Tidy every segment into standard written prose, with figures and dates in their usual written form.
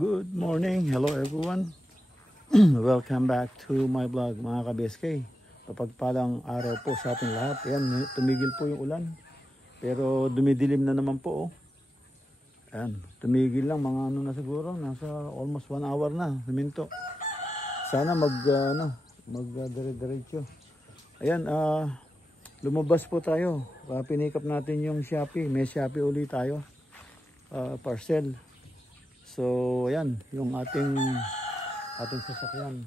Good morning, hello everyone. Welcome back to my vlog mga ka-BSK. Kapagpalang araw po sa ating lahat. Ayan, tumigil po yung ulan. Pero dumidilim na naman po. Oh. Ayan, tumigil lang mga ano na siguro. Nasa almost 1 hour na. Huminto. Sana dire-diretso. Ayan, lumabas po tayo. Pinikap natin yung Shopee. May Shopee ulit tayo. Parcel. So, ayan, yung ating sasakyan,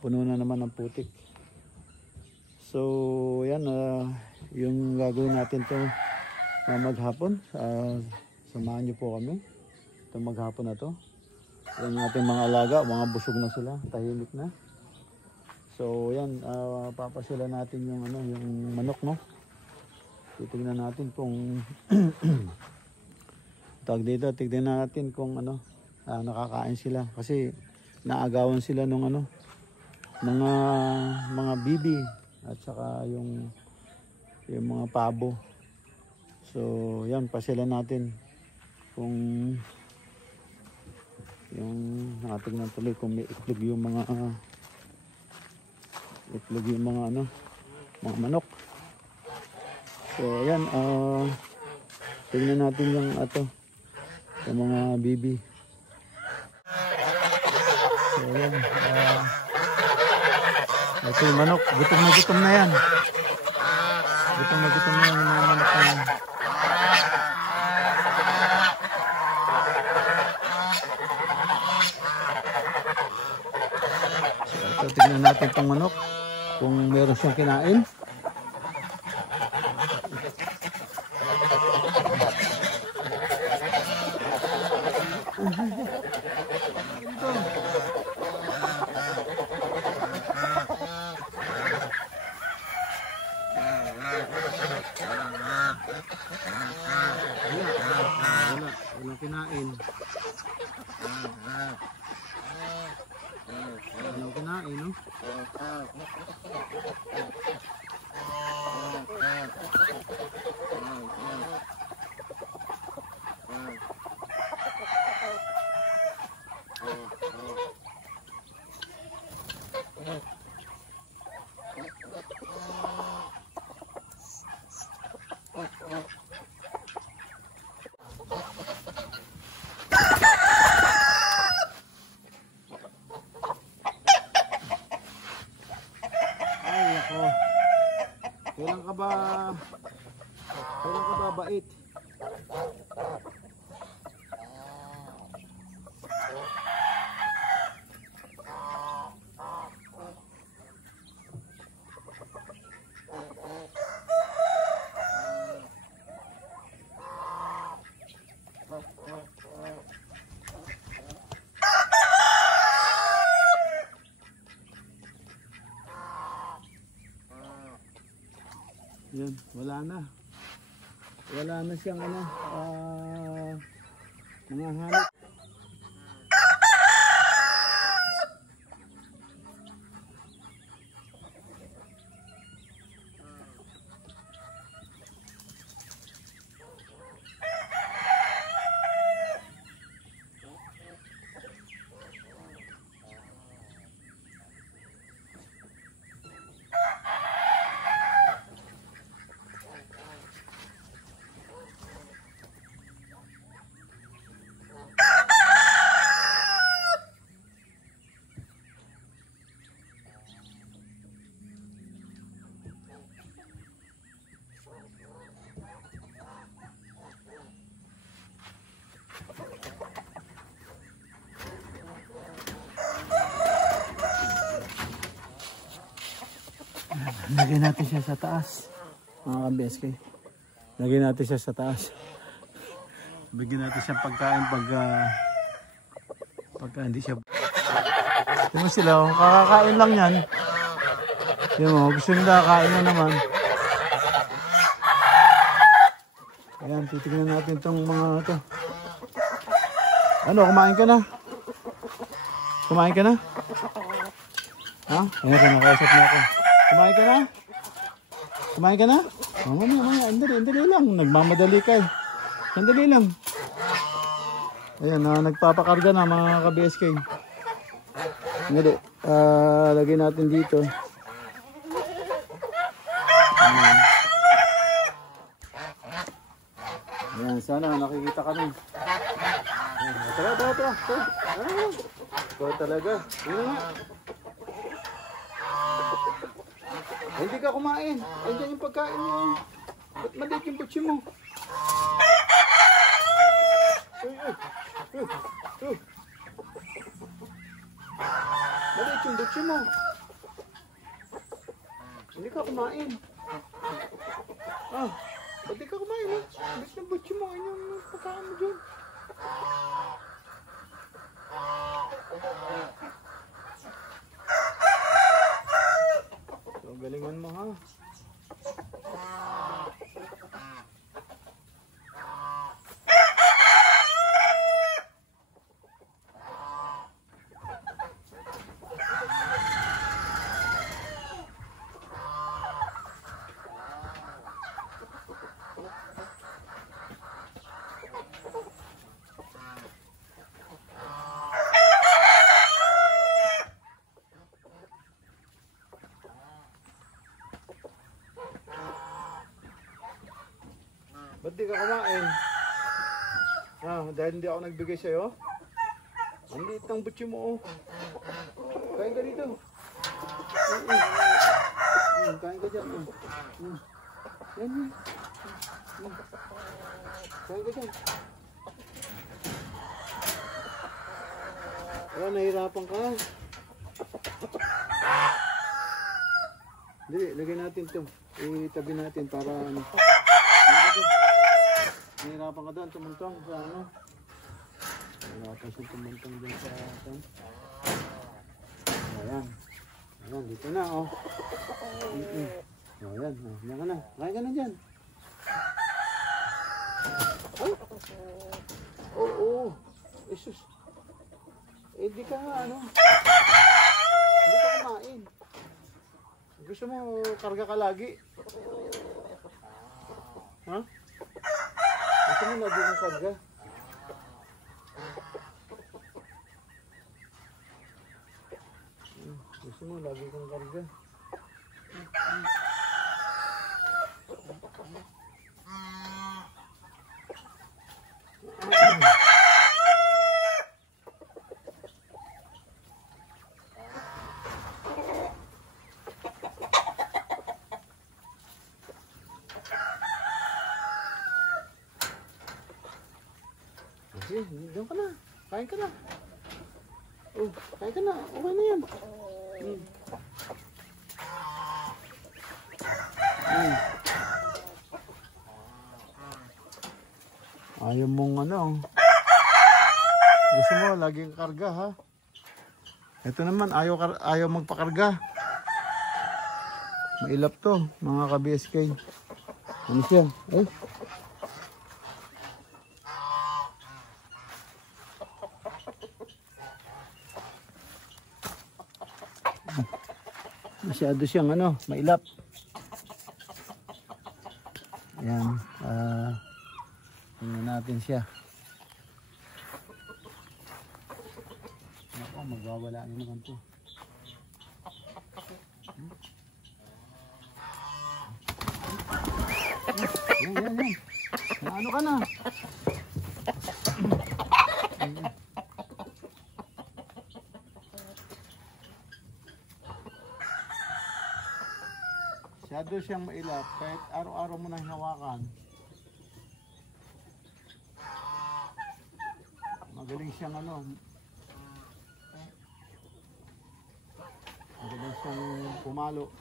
puno na naman ng putik. So, ayan, yung gagawin natin to maghapon. Samahan nyo po kami. Ito maghapon na to. Yung ating mga alaga, mga busog na sila, tahimik na. So, ayan, papasila natin yung manok, no? Titignan natin kung tawag dito, tignan natin kung nakakain sila kasi naagawan sila nung mga bibi at saka yung mga pabo. So yan, pasila natin kung yung natignan tuloy kung may itlog yung mga mga manok. So yan, tignan natin yung yung mga bibi. So yan, ito yung manok, gutom na yan. Gutom na yan yung mga manok na yan. So tignan natin itong manok kung meron siyang kinain. Walang kinain. Walang kinain, no? Kailan ka ba bait? Yan, wala na. Wala na siyang mga hanap. Lagay natin siya sa taas. Mga ka-BSK. Lagay natin siya sa taas. Bigyan natin siya pagkain pagka hindi siya. Tingnan sila, kakakain lang yan. Tingnan mo, gusto nila kain na naman. Ayan, titignan natin itong mga ito. Ano, kumain ka na? Kumain ka na? Ha? Ayan, kinakausap na ako. Kumain ka na? Kumain ka na? Oh, mamaya, andali lang. Nagmamadali ka eh. Andali lang. Ayan, nagpapakarga na mga ka-BSK. Andali. Lagay natin dito. Ayan, sana nakikita ka rin. Tara. Ikaw talaga. Ayan nga. Hindi ka kumain. Andiyan yung pagkain mo. Ba't maliit yung butsi mo? Maliit yung butsi mo. Hindi ka kumain. Ba't di ka kumain? Bilis ng butsi mo. Ano yung pagkain mo dyan? So, galingan mo ha. Ba't di ka kumain? Dahil hindi ako nagbigay sa'yo? Ang liit ng butsi mo, oh. Kain ka dito. Kain ka dyan. Yan. Kain ka dyan. Nahirapan ka. Dili, lagay natin to. Itabi natin para ano. Nahirapan ka doon, tumultong sa ano. Nahirapan siya tumultong doon sa atin. Ayan, dito na oh. Ayan, yan ka na. Kain ka na dyan. Ay! Oo. Jesus. Di ka nga ano. Hindi ka kumain. Gusto mo karga ka lagi? Ha? Gusto mo lagi kang karga? Gusto mo lagi kang karga? Diyan ka na. Kain ka na. Kain ka na. Okay na yan. Ayaw mong ano. Gusto mo laging karga ha. Ito naman ayaw magpakarga. Mailap to mga ka-BSK. Ano siya? Ay. Masyado siyang ano, mailap. Ayan, tingnan natin siya. Ako, magwawala na naman to. Yan. Ano ka na? Masyado siyang mailap kahit araw-araw mo nang hawakan. Magaling siyang ano. Magaling siyang pumalo.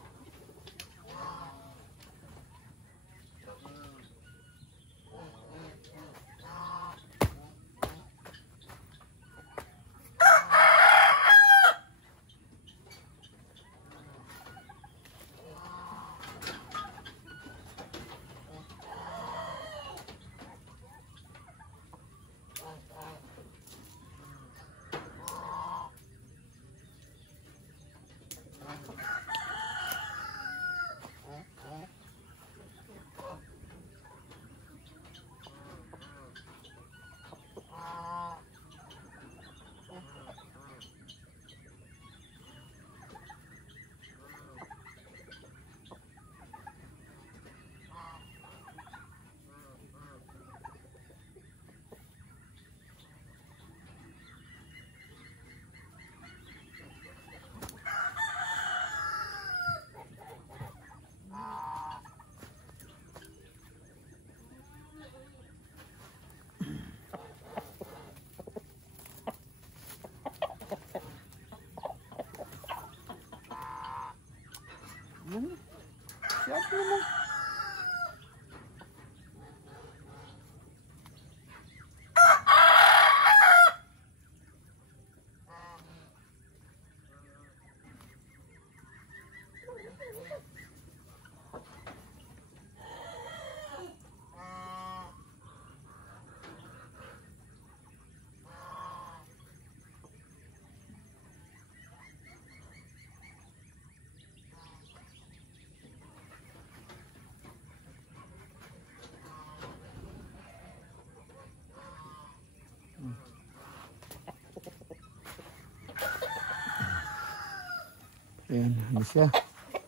Ayan, ano siya?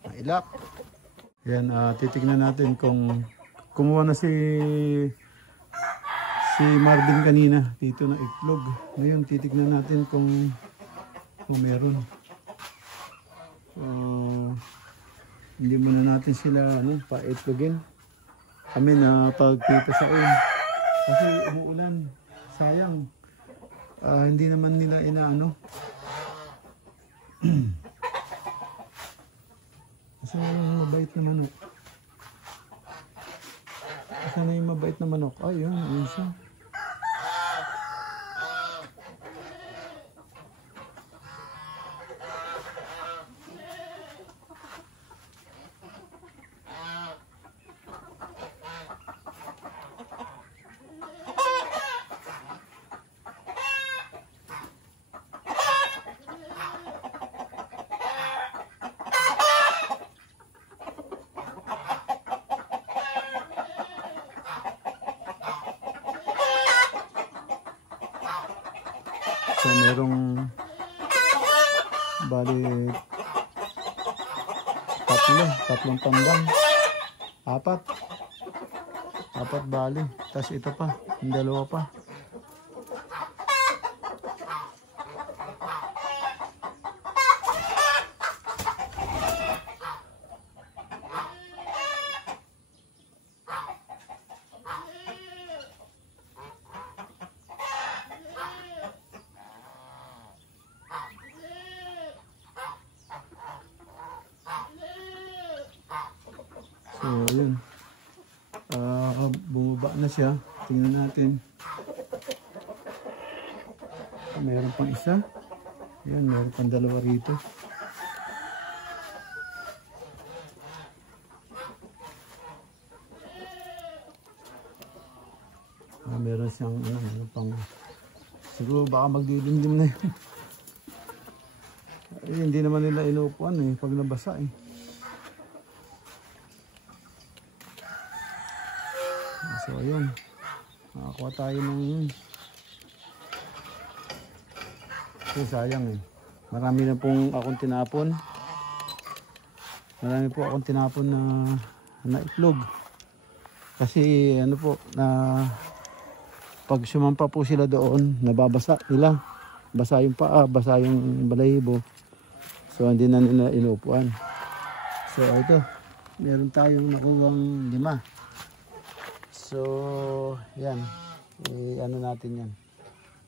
Mailap. Ayan, titignan natin kung kumuha na si Marvin kanina dito ng itlog. Ngayon, titignan natin kung meron. Hindi muna natin sila pa-itlogin. Kami na pagpipasain. Kasi umuulan. Sayang. Hindi naman nila inaano. Kasi yung mabait na manok. Sana yung mabait na manok. Ayun, ayun siya. So merong bali tatlong tandang, apat bali, tas ito pa, yung dalawa pa. So, ayun. Bumaba na siya. Tingnan natin. Meron pang isa. Ayan, meron pang dalawa rito. Meron siyang ano pang siguro baka magdidimdim na yun. Ay, hindi naman nila inuupuan pag nabasa So ayun, nakakuha tayo ng sayang marami na pong akong tinapon. Marami po akong tinapon na itlog. Kasi ano po, na pag sumampa po sila doon, nababasa nila. Basa yung paa, basa yung balahibo. So hindi na nila inuupuan. So ito, meron tayong nakuhang 5. So, yan. Ano natin yan.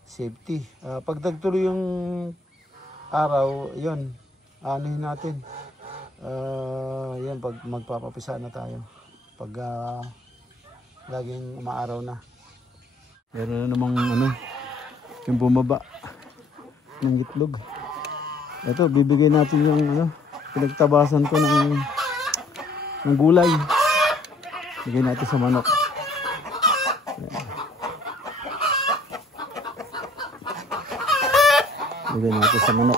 Safety. Pag nagtuloy yung araw, yun. Anuhin natin. Yan, pag magpapapisa na tayo. Pag laging umaaraw na. Meron na namang yung bumaba ng itlog. Ito, bibigay natin yung pinagtabasan ko ng gulay. Bigay natin sa manok. Bigay natin sa manok.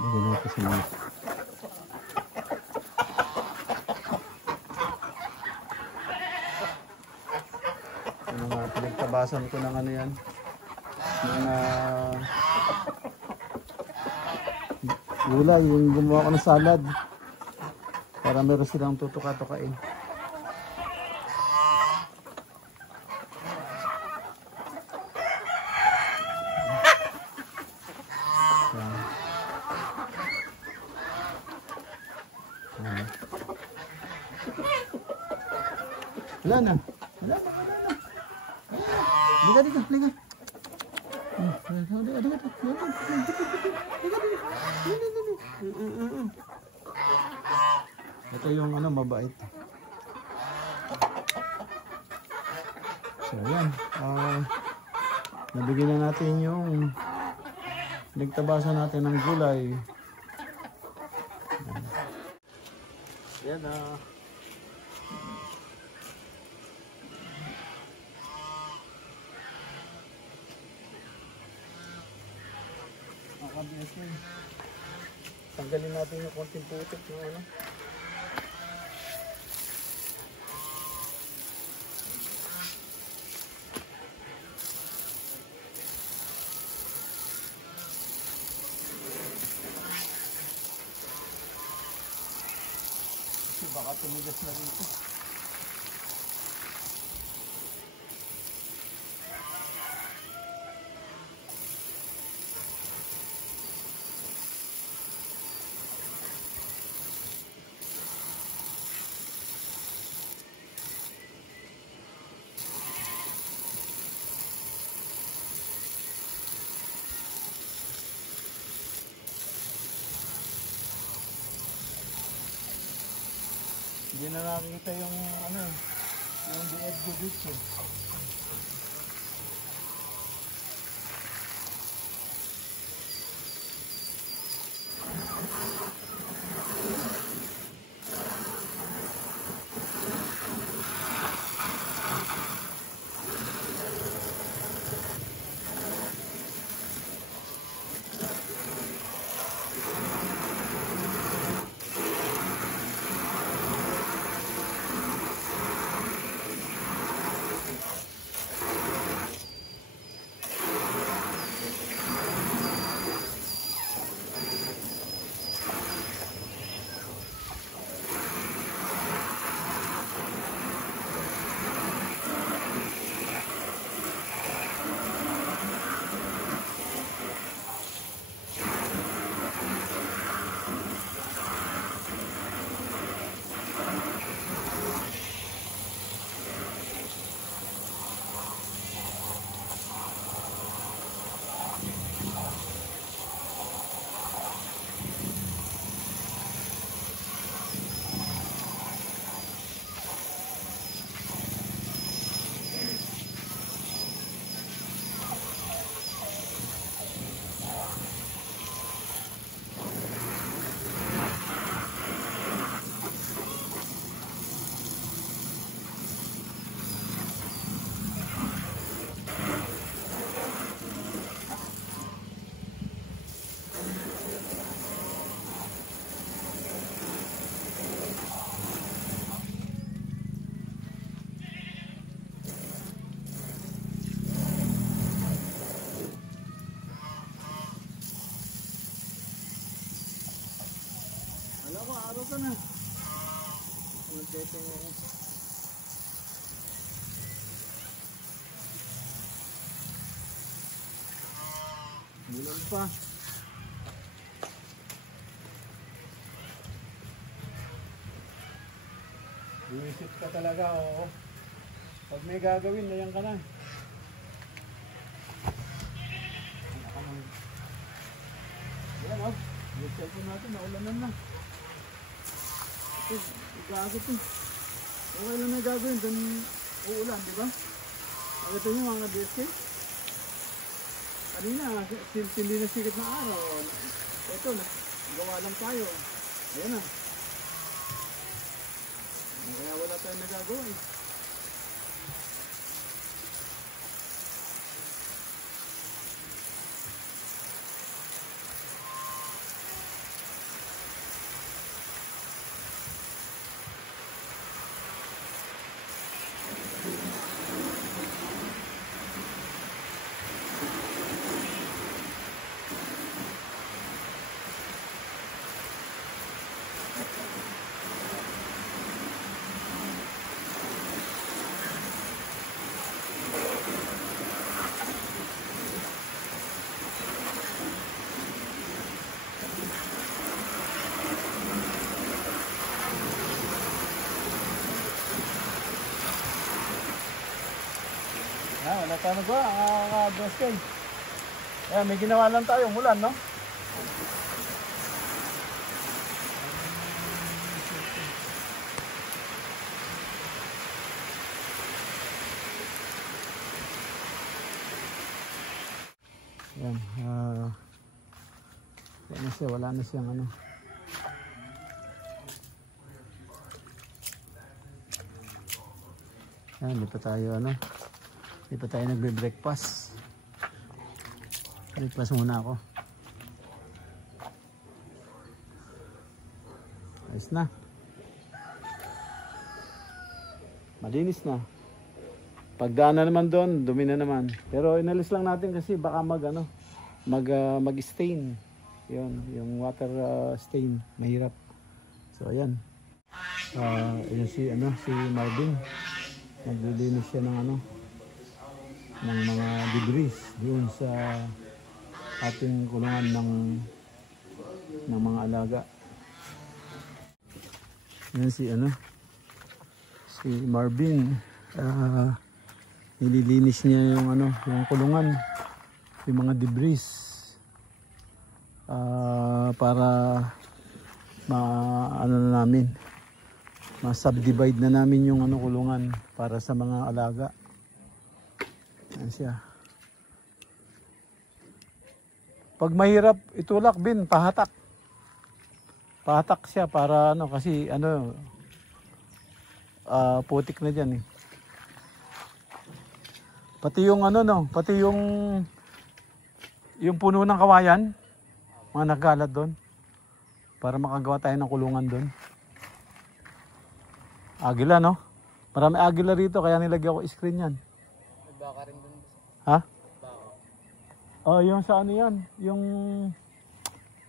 Bigay natin sa manok. Pinagtabasan ko ng yan, ng gulay, yung gumawa ko ng salad para meron silang tutuka-tukain. Wala na. Liga. Ito yung mabait. So yan. Nabigyan na natin yung nagtabasan natin ng gulay. Yan ka-BSK. Tanggalin natin yung konting putik ng ano. Kasi baka tumigas na dito. Hindi na nakikita yung ano, yung bied ko dito. Alam ko, araw ka na. Nagteteng ako. Bulan pa. Buwisit ka talaga, oo. Pag may gagawin, nayan ka na. Yan, oh. Yung cellphone natin, naulanan na. Ito, igagot eh. Okay lang may gagawin, dun uulan, di ba? Nakita nyo mga BSK? Kanina, hindi na sikat na araw. Ito, gawa lang tayo. Ayan na. Kaya wala tayong nagagawa eh. Wala tayo nagawa, BSK. Ayan, may ginawa lang tayo, ulan, no? Ayan, wala na siyang ano. Ayan, hindi pa tayo ano. Hindi pa tayo nagbe-breakfast. Breakfast muna ako. Ayos na. Malinis na. Pagdaan na naman doon, dumi na naman. Pero inalis lang natin kasi baka mag-stain. Yun, yung water stain, mahirap. So ayan. Ayan si Marvin. Naglilinis siya ng mga debris doon sa ating kulungan ng mga alaga. Ayan si Marvin. Nililinis niya yung kulungan, yung mga debris, para ma-subdivide na namin yung kulungan para sa mga alaga. Ayan siya. Pag mahirap itulak, Bin, pahatak siya para kasi putik na dyan eh. Pati yung yung puno ng kawayan, mga naggalat doon, para makagawa tayo ng kulungan doon. Agila, no? Marami agila rito, kaya nilagyan ko screen yan. Baka rin doon. Ha? Oh, yung sa yan, yung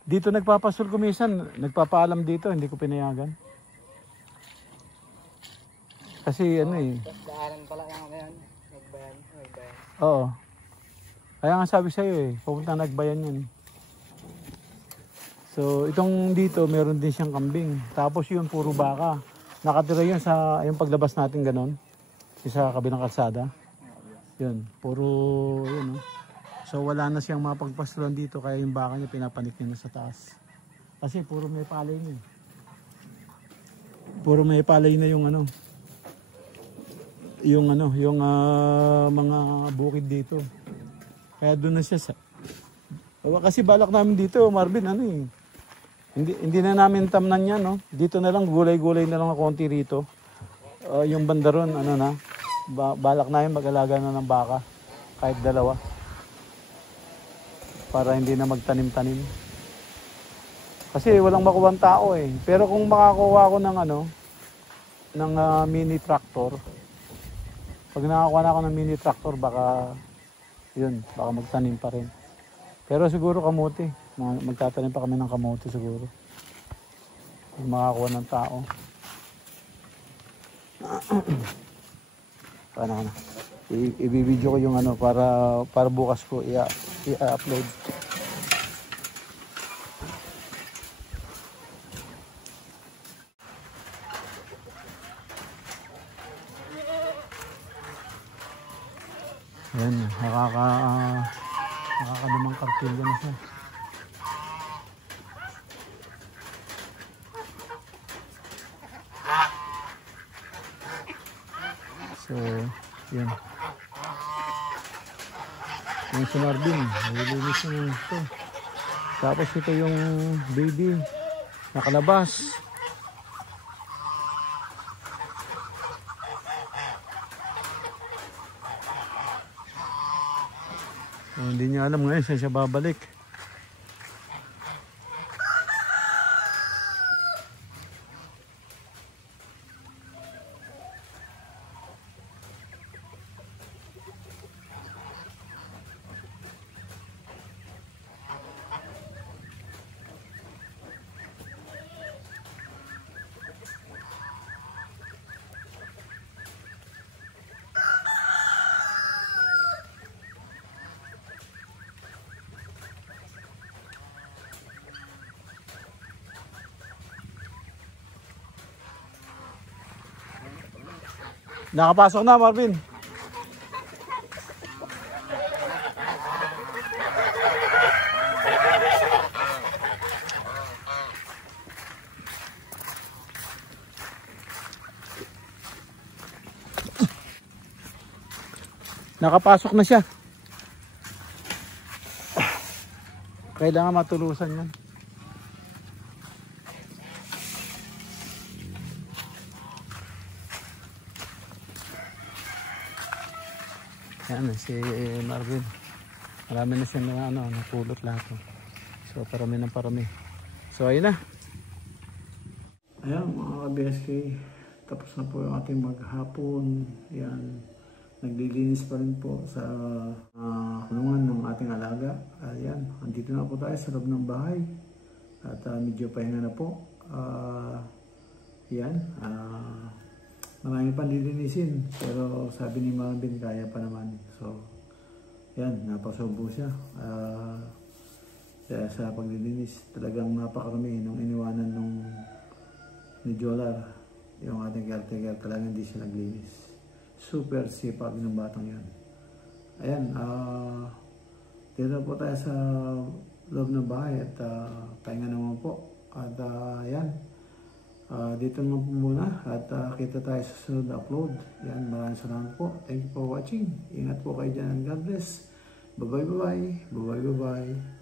dito nagpapasul ko minsan, nagpapaalam dito, hindi ko pinayagan. Kasi Daanan pala yung yan. Nagbayan. Oo. Kaya nga sabi sa'yo pupunta nagbayan yan. So itong dito meron din siyang kambing. Tapos yun puro baka. Nakatira yun sa yung paglabas natin ganon. Sa kabilang kalsada. Yun. Puro yun. So wala na siyang mapagpasulan dito. Kaya yung baka niya pinapanik niya na sa taas. Kasi puro may palay na Puro may palay na yung yung mga bukid dito. Kaya doon na siya kasi balak namin dito, Marvin, hindi na namin tamnan yan, no? Dito na lang, gulay-gulay na lang na konti rito. Yung banda ron, balak namin mag-alaga na ng baka, kahit 2. Para hindi na magtanim-tanim. Kasi walang makuha ng tao Pero kung makakuha ko ng mini tractor, pag nakakuha na ako ng mini tractor, baka magtanim pa rin. Pero siguro kamote. Magtatanim pa kami ng kamote siguro. Pag makakuha ng tao. Paano na? I-video ko yung para bukas ko i-upload. Ayan, nakakalimang kartilyo na siya. So, yan. Yung si Marvin, nililinis niya ito. Tapos ito yung baby, nakalabas. Hindi niya alam ngayon siya babalik. Nakapasok na, Marvin. Nakapasok na siya. Kailangan matulusan yan. Yan si Marvin. Marami na siya napulot lahat. So parami ng parami. So ayun na. Ayan mga ka-BSK, tapos na po yung ating maghapon. Yan, naglilinis pa rin po sa kulungan ng ating alaga. Ayan, andito na po tayo sa loob ng bahay. At medyo pahinga na po. Yan, marami pa lilinisin. Pero sabi ni Marvin, kaya pa naman. So, yan, napasubo siya. Kaya sa paglilinis, talagang napakarami nung iniwanan nung ni Jolar, yung ating caretaker, talagang hindi siya naglinis. Super sipag ng batang yan. Ayan, dito po tayo sa loob ng bahay at pahinga naman po. At ayan, dito naman po muna at kita tayo sa sunod na upload. Yan, maraming salamat po. Thank you for watching. Ingat po kayo dyan and God bless. Bye bye bye bye. Bye bye bye bye.